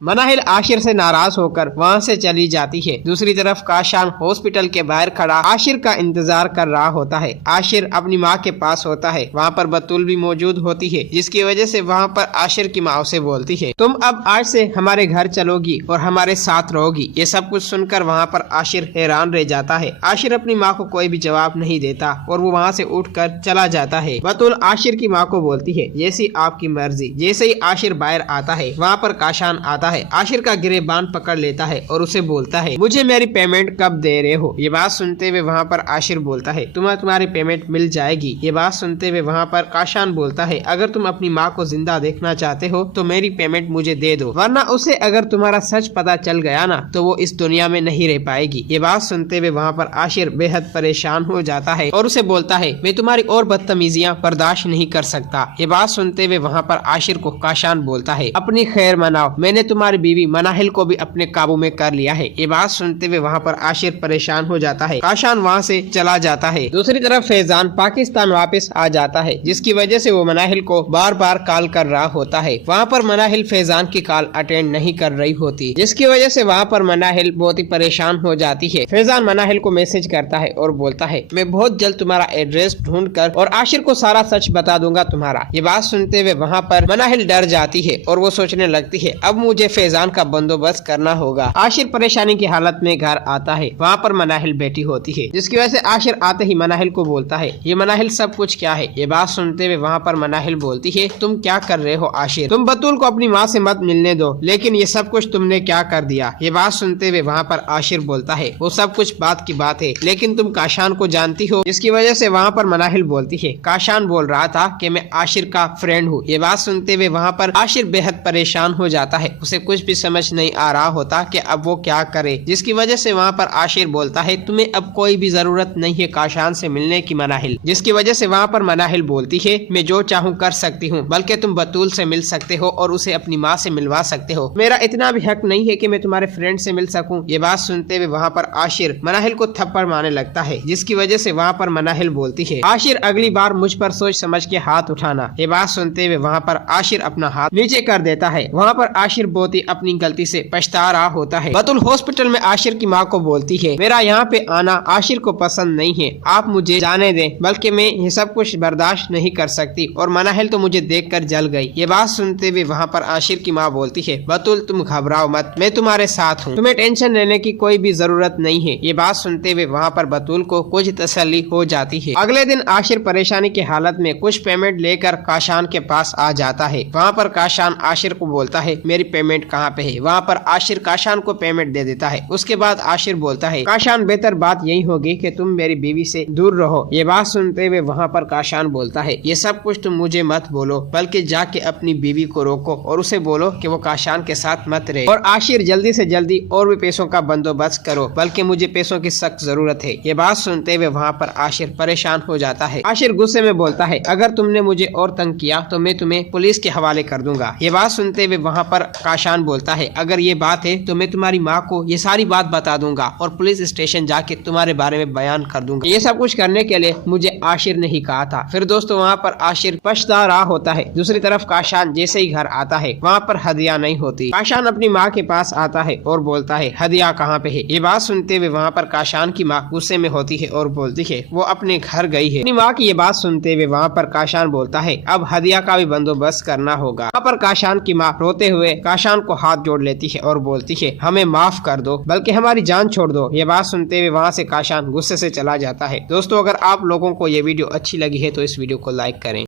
مناہل عاشر سے ناراض ہو کر وہاں سے چلی جاتی ہے۔ دوسری طرف کاشان ہاسپٹل کے باہر کھڑا عاشر کا انتظار کر رہا ہوتا ہے۔ عاشر اپنی ماں کے پاس ہوتا ہے، وہاں پر بطول بھی موجود ہوتی ہے، جس کی وجہ سے وہاں پر عاشر کی ماں اسے بولتی ہے تم اب آج سے ہمارے گھر چلو گی اور ہمارے ساتھ رہو گی۔ یہ سب کچھ سن کر وہاں پر عاشر حیران رہ جاتا ہے۔ عاشر اپنی ماں کو کوئی بھی جواب نہیں دیتا اور وہ وہاں سے اٹھ کر چلا جاتا ہے۔ بطول عاشر کی ماں کو بولتی ہے جیسی آپ کی مرضی۔ جیسے ہی عاشر باہر آتا ہے وہاں پر کاشان آتا ہے، عاشر کا گریبان پکڑ لیتا ہے اور اسے بولتا ہے مجھے میری پیمنٹ کب دے رہے ہو؟ یہ بات سنتے ہوئے وہاں پر عاشر بولتا ہے تمہاری پیمنٹ مل جائے گی۔ یہ بات سنتے ہوئے وہاں پر کاشان بولتا ہے اگر تم اپنی ماں کو زندہ دیکھنا چاہتے ہو تو میری پیمنٹ مجھے دے دو، ورنہ اسے اگر تمہارا سچ پتا چل گیا نا تو وہ اس دنیا میں نہیں رہ پائے گی۔ یہ بات سنتے ہوئے وہاں پر عاشر بے حد پریشان ہو جاتا ہے اور اسے بولتا ہے میں تمہاری اور بدتمیزیاں برداشت نہیں کر سکتا۔ یہ بات سنتے ہوئے وہاں پر عاشر کو کاشان بولتا ہے اپنی خیر مناؤ، میں نے تمہاری بیوی مناہل کو بھی اپنے قابو میں کر لیا ہے۔ یہ بات سنتے ہوئے وہاں پر عاشر پریشان ہو جاتا ہے، کاشان وہاں سے چلا جاتا ہے۔ دوسری طرف فیضان پاکستان واپس آ جاتا ہے، جس کی وجہ سے وہ مناہل کو بار بار کال کر رہا ہوتا ہے۔ وہاں پر مناہل فیضان کی کال اٹینڈ نہیں کر رہی ہوتی، جس کی وجہ سے وہاں پر مناہل بہت ہی پریشان ہو جاتی ہے۔ فیضان مناہل کو میسج کرتا ہے اور بولتا ہے میں بہت جلد تمہارا ایڈریس ڈھونڈ کر اور عاشر کو سارا سچ بتا دوں گا تمہارا۔ یہ بات سنتے ہوئے وہاں پر مناہل ڈر جاتی ہے اور وہ سوچنے لگتی ہے اب مجھے فیضان کا بندوبست کرنا ہوگا۔ عاشر پریشانی کی حالت میں گھر آتا ہے، وہاں پر مناہل بیٹھی ہوتی ہے، جس کی وجہ سے عاشر آتے ہی مناہل کو بولتا ہے یہ مناہل سب کچھ کیا ہے؟ یہ بات سنتے ہوئے وہاں پر مناہل بولتی ہے تم کیا کر رہے ہو عاشر؟ تم بطول کو اپنی ماں سے مت ملنے دو، لیکن یہ سب کچھ تم نے کیا کر دیا؟ یہ بات سنتے ہوئے وہاں پر عاشر بولتا ہے وہ سب کچھ بات کی بات ہے، لیکن تم کاشان کو جانتی ہو؟ جس کی وجہ سے وہاں پر مناہل بولتی ہے کاشان بول رہا تھا کہ میں عاشر کا فرینڈ ہوں۔ یہ بات سنتے ہوئے وہاں پر عاشر بے حد پریشان ہو جاتا ہے، اسے کچھ بھی سمجھ نہیں آ رہا ہوتا کہ اب وہ کیا کرے، جس کی وجہ سے وہاں پر عاشر بولتا ہے تمہیں اب کوئی بھی ضرورت نہیں ہے کاشان سے ملنے کی مناہل، جس کی وجہ سے وہاں پر مناہل بولتی ہے میں جو چاہوں کر سکتی ہوں، بلکہ تم بطول سے مل سکتے ہو اور اسے اپنی ماں سے ملوا سکتے ہو، میرا اتنا بھی حق نہیں ہے کہ میں تمہارے فرینڈ سے مل سکوں۔ یہ بات سنتے ہوئے وہاں پر عاشر مناہل کو تھپڑ مارنے لگتا ہے، جس کی وجہ سے وہاں پر مناہل بولتی ہے عاشر اگلی بار مجھ پر سوچ سمجھ کے ہاتھ اٹھانا۔ یہ بات سنتے ہوئے وہاں پر عاشر اپنا ہاتھ نیچے کر دیتا ہے، وہاں پر عاشر بہت ہی اپنی غلطی سے پچھتا رہا ہوتا ہے۔ بطول ہاسپٹل میں عاشر کی ماں کو بولتی ہے میرا یہاں پہ آنا عاشر کو پسند نہیں ہے، آپ مجھے جانے دیں، بلکہ میں یہ سب کچھ برداشت نہیں کر سکتی اور مناہل تو مجھے دیکھ کر جل گئی۔ یہ بات سنتے ہوئے وہاں پر عاشر کی ماں بولتی ہے بطول تم گھبراؤ مت، میں تمہارے ساتھ ہوں، تمہیں ٹینشن لینے کی کوئی بھی ضرورت نہیں ہے۔ یہ بات سنتے ہوئے وہاں پر بطول کو کچھ تسلی ہو جاتی ہے۔ اگلے دن عاشر پریشانی کی حالت میں کچھ پیمنٹ لے کر کاشان کے پاس آ جاتا ہے، وہاں پر کاشان عاشر کو بولتا ہے میری پیمنٹ کہاں پہ ہے؟ وہاں پر عاشر کاشان کو پیمنٹ دے دیتا ہے۔ اس کے بعد عاشر بولتا ہے کاشان بہتر بات یہی ہوگی کہ تم میری بیوی سے دور رہو۔ یہ بات سنتے ہوئے وہاں پر کاشان بولتا ہے یہ سب کچھ تم مجھے مت بولو، بلکہ جا کے اپنی بیوی کو روکو اور اسے بولو کہ وہ کاشان کے ساتھ مت رہے، اور عاشر جلدی سے جلدی اور بھی پیسوں کا بندوبست کرو، بلکہ مجھے پیسوں کی سخت ضرورت ہے۔ یہ بات سنتے ہوئے وہاں پر عاشر پریشان ہو جاتا ہے، عاشر غصے میں بولتا ہے اگر تم نے مجھے اور تنگ کیا تو میں تمہیں پولیس کے حوالے کر دوں گا۔ یہ بات سنتے ہوئے وہاں پر کاشان بولتا ہے اگر یہ بات ہے تو میں تمہاری ماں کو یہ ساری بات بتا دوں گا اور پولیس اسٹیشن جا کے تمہارے بارے میں بیان کر دوں گا۔ یہ سب کچھ کرنے کے لیے مجھے عاشر نے ہی کہا تھا۔ پھر دوستو وہاں پر عاشر پچھتا رہا ہوتا ہے۔ دوسری طرف کاشان جیسے ہی گھر آتا ہے وہاں پر ہدیہ نہیں ہوتی۔ کاشان اپنی ماں کے پاس آتا ہے اور بولتا ہے ہدیہ کہاں پہ ہے؟ یہ بات سنتے ہوئے وہاں پر کاشان کی ماں غصے میں ہوتی ہے اور بولتی ہے وہ اپنے گھر گئی ہے۔ اپنی ماں کی یہ بات سنتے ہوئے وہاں پر کاشان بولتا ہے اب ہدیہ کا بھی بندوبست کرنا ہوگا۔ وہاں پر کاشان کی ماں روتے ہوئے کاشان کو ہاتھ جوڑ لیتی ہے اور بولتی ہے ہمیں معاف کر دو، بلکہ ہماری جان چھوڑ دو۔ یہ بات سنتے ہوئے وہاں سے کاشان غصے سے چلا جاتا ہے۔ دوستو اگر آپ لوگوں کو یہ ویڈیو اچھی لگی ہے تو اس ویڈیو کو لائک کریں۔